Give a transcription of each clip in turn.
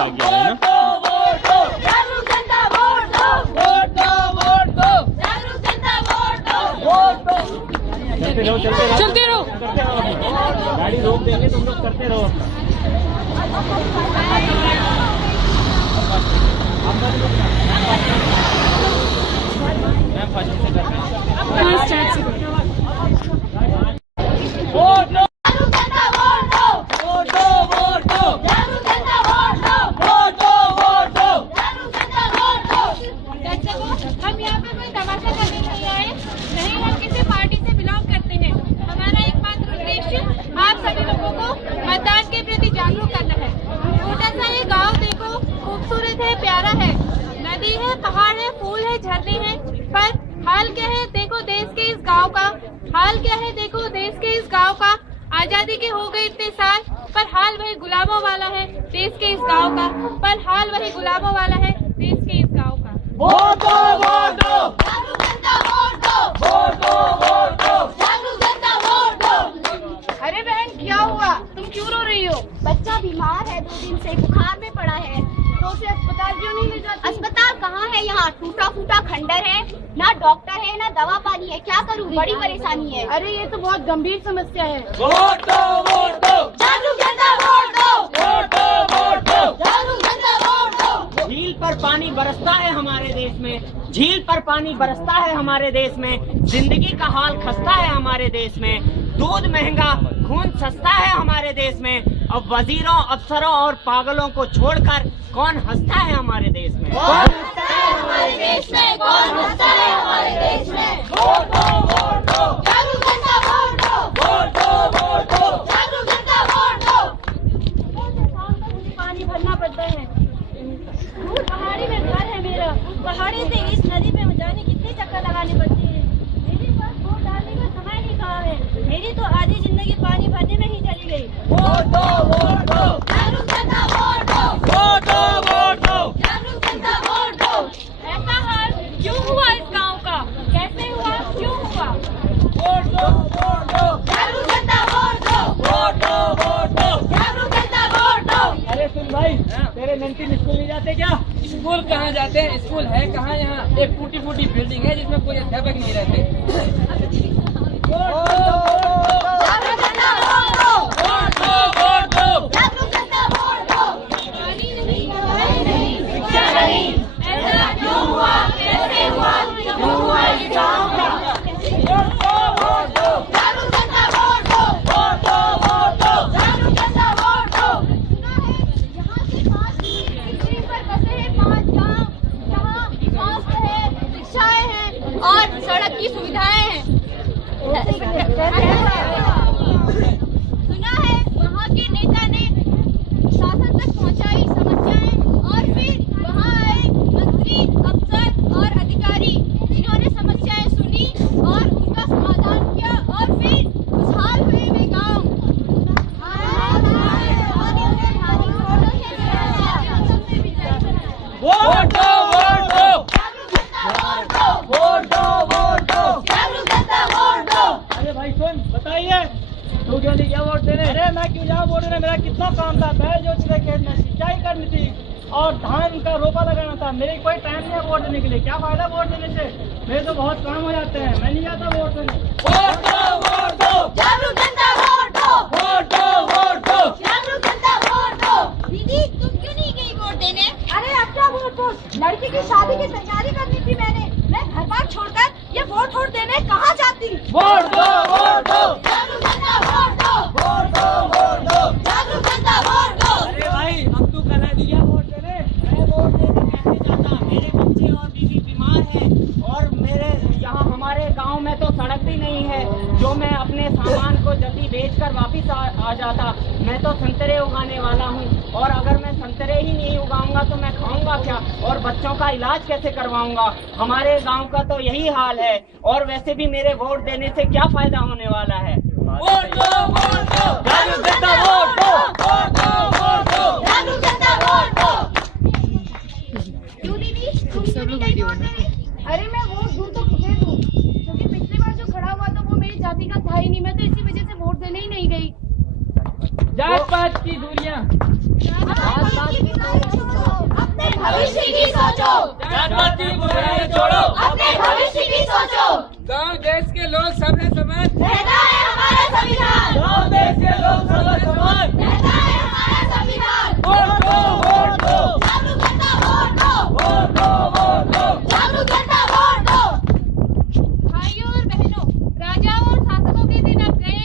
इकट्ठा किया है ना। चलते रहो गाड़ी रोक देंगे, तुम लोग करते रहो हम यहाँ पे कोई तमाशा करने नहीं आए, नहीं हम किसी पार्टी से बिलोंग करते हैं। हमारा एकमात्र उद्देश्य आप सभी लोगों को मतदान के प्रति जागरूक करना है। छोटा सा ये गांव देखो, खूबसूरत है, प्यारा है, नदी है, पहाड़ है, फूल है, झरने हैं, पर हाल क्या है देखो देश के इस गाँव का। हाल क्या है देखो देश के इस गाँव का। आजादी के हो गए इतने साल, पर हाल वही गुलामों वाला है देश के इस गाँव का। पर हाल वही गुलामों वाला है देश के इस गाँव का। वोट दो, वोट दो, जागरूक जनता वोट दो, वोट दो, वोट दो, जागरूक जनता वोट दो। अरे बहन क्या हुआ, तुम क्यों रो रही हो? बच्चा बीमार है, 2 दिन से बुखार में पड़ा है। तो उसे अस्पताल क्यों नहीं ले जाती? अस्पताल कहाँ है, यहाँ टूटा फूटा खंडर है, ना डॉक्टर है, ना दवा पानी है। क्या करूँ, बड़ी परेशानी है। अरे ये तो बहुत गंभीर समस्या है। वोट दो, वोट दो, जागरूक जनता वोट दो, वोट दो, वोट दो, जागरूक जनता वोट दो। झील पर पानी बरसता है हमारे देश में, झील पर पानी बरसता है हमारे देश में, जिंदगी का हाल खस्ता है हमारे देश में, दूध महंगा खून सस्ता है हमारे देश में। अब वजीरों, अफसरों और पागलों को छोड़कर कौन हंसता है हमारे देश में? कौन हंसता है हमारे देश में? कौन हंसता है हमारे देश में? वोट दो, वोट दो, जागरूक जनता वोट दो, वोट दो, वोट दो, जागरूक जनता वोट दो। पानी भरना पड़ता है। पहाड़ी में घर है मेरा, पहाड़ी से इस नदी पे जाने कितने चक्कर लगाने पड़ते हैं। मेरे पास वोट डालने का समय ही कहाँ है। मेरी तो आधी जिंदगी पानी भरने में ही चली गई। वोट दो, वोट दो, जागरूक जनता वोट दो, वोट दो, वोट दो, जागरूक जनता वोट दो। ऐसा हाल क्यों हुआ इस गांव का? कैसे हुआ, क्यों हुआ? वोट दो, वोट दो, जागरूक जनता वोट दो, वोट दो, वोट दो, जागरूक जनता वोट दो। अरे सुन भाई, तेरे नमकीन स्कूल नहीं जाते क्या? स्कूल कहाँ जाते हैं? स्कूल है कहाँ? यहाँ एक टूटी फूटी बिल्डिंग है जिसमें कोई अध्यापक नहीं रहते। जागरूक जनता वोट दो, वोट दो, वोट दो, जागरूक जनता वोट दो। पानी नहीं, दवाई नहीं, शिक्षा नहीं, ऐसा क्यों हुआ, कैसे हुआ, क्यों हुआ इस गाँव का? वोट दो, वोट दो, जागरूक जनता वोट दो, वोट दो, वोट दो, जागरूक जनता वोट दो। यहाँ से 5 किलोमीटर पर बसे हैं 5 गाँव, जहाँ स्वास्थ्य है, शिक्षाएं हैं और सड़क की सुविधाएं हैं। सुना है वहाँ के नेता ने शासन तक पहुँचाई समस्याएं, और फिर वहाँ आए मंत्री, अफसर और अधिकारी, जिन्होंने समस्याएं सुनी और उनका समाधान किया, और फिर खुशहाल हुए वे गाँव। वोट दो, वोट दो, जागरूक जनता वोट दो, वोट दो, वोट दो, जागरूक जनता वोट दो। अरे भाई सुन, बताइए तू क्यों नहीं गया वोट देने? अरे मैं क्यों जाऊँ वोट देने? मेरा कितना काम था, बैल जोतने खेत में सिंचाई करनी थी और धान का रोपा लगाना था। मेरे कोई टाइम नहीं है वोट देने के लिए। क्या फायदा वोट देने से? मेरे तो बहुत काम हो जाते हैं, मैं नहीं जाता वोट देने। वोट दो, वोट दो, जागरूक जनता वोट दो, वोट दो, वोट दो, जागरूक जनता वोट दो। दीदी तुम क्यों नहीं गई वोट देने? अरे अब क्या वोट, लड़की की शादी की तैयारी करनी थी मैंने। मैं घर बार छोड़कर ये वोट देने कहाँ जाती? वोट दो, वोट दो, जागरूक जनता वोट दो, वोट दो, वोट दो, जागरूक जनता वोट दो। अरे भाई अब तू कल दिया वोट देने, मैं वोट देने कैसे जाता? मेरे बच्चे और बीवी बीमार हैं और मेरे यहाँ हमारे गांव में तो सड़क भी नहीं है जो मैं अपने सामान को जल्दी बेचकर वापिस आ जाता। मैं तो संतरे उगाने वाला हूँ और अगर मैं संतरे ही नहीं उगाऊंगा तो मैं खाऊंगा क्या और बच्चों का इलाज कैसे करवाऊंगा? हमारे गांव का तो यही हाल है। और वैसे भी मेरे वोट देने से क्या फायदा होने वाला है? वोट दो, वोट दो, जागरूक जनता वोट दो, वोट दो, वोट दो, जागरूक जनता वोट दो। क्यों दीदी तुम क्यों नहीं गई वोट देने? अरे मैं वोट दूं तो किसे दूं? क्योंकि पिछली बार जो खड़ा हुआ था वो मेरी जाति का था ही नहीं। मैं तो इसी वजह से वोट देने ही नहीं गई। जात पात की दूरियां। जात पात की बीमारी जाति बुराई छोड़ो, अपने भविष्य की सोचो। गांव देश के लोग सबने समान, कहता है हमारा संविधान। गांव देश के लोग सबने समान, कहता है हमारा संविधान। वोट दो, वोट दो, जागरूक जनता वोट दो। वोट दो, वोट दो। जागरूक जनता वोट दो। भाइयों और बहनों, राजाओं और शासकों के दिन अब गए।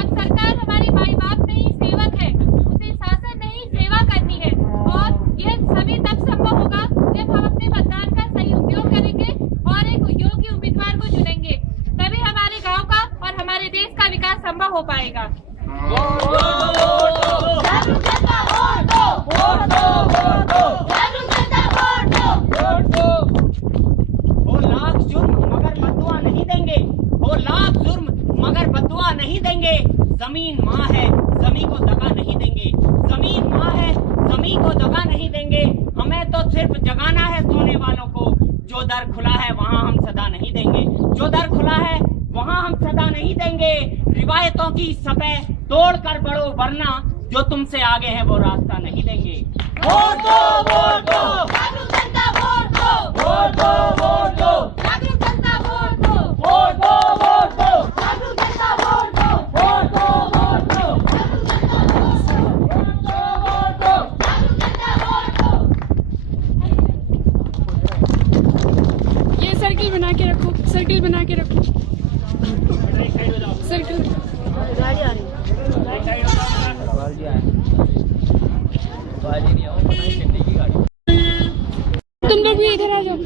अब सरकार हमारे माई बाप नहीं सेवक है, उसे शासन नहीं सेवा करनी है। और यह सभी तब संभव होगा जब हम अपने मतदान का सही उपयोग करेंगे और एक योग्य उम्मीदवार को चुनेंगे। तभी हमारे गांव का और हमारे देश का विकास संभव हो पाएगा। जागरूक जनता वोट दो। वोट दो, वोट दो, जागरूक जनता वोट दो। वोट दो। वो लाख जुर्म मगर बदुआ नहीं देंगे, वो लाख जुर्म मगर बदुआ नहीं देंगे। जमीन माँ है, जमीन को दगा नहीं देंगे। जमीन माँ है, जमीन को दगा नहीं देंगे। हमें तो सिर्फ जगाना है सोने वालों को। जो दर खुला है वहाँ हम सदा नहीं देंगे, जो दर खुला है वहाँ हम सदा नहीं देंगे। रिवायतों की सतह तोड़ कर बढ़ो, वरना जो तुमसे आगे है वो रास्ता नहीं देंगे। वोट दो, वोट दो, जागरूक जनता वोट दो। वोट दो, वोट दो, जागरूक जनता वोट दो। वोट दो, वोट दो, जागरूक जनता वोट दो। वोट दो, वोट दो, जागरूक जनता वोट दो। वोट दो। जागरूक जनता वोट दो। ये सर्किल बना के रखो, सर्किल बना के रखो, सर्किल। तुम लोग भी इधर आ जाओ।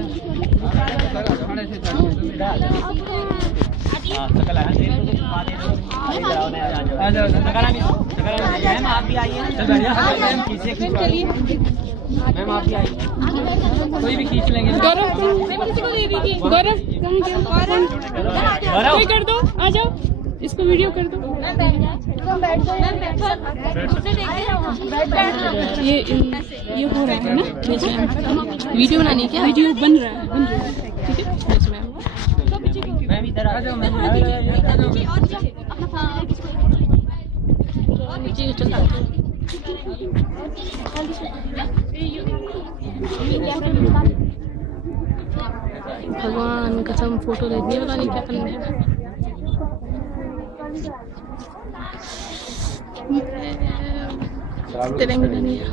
मैम आप भी आइए। मैम आप भी आइए। कोई भी खींच लेंगे। गौरव किसी को दे दीजिए। गौरव कहाँ गया? कोई कर दो, आ जाओ, इसको वीडियो कर दो। ये हो रहा है ना, वीडियो बनाने क्या? वीडियो बन रहा है, ठीक है। Yes ma'am. मैम इधर आ जाओ। भगवान कसम फोटो ले दिए, पता नहीं क्या करना है। तिरंगा नहीं है।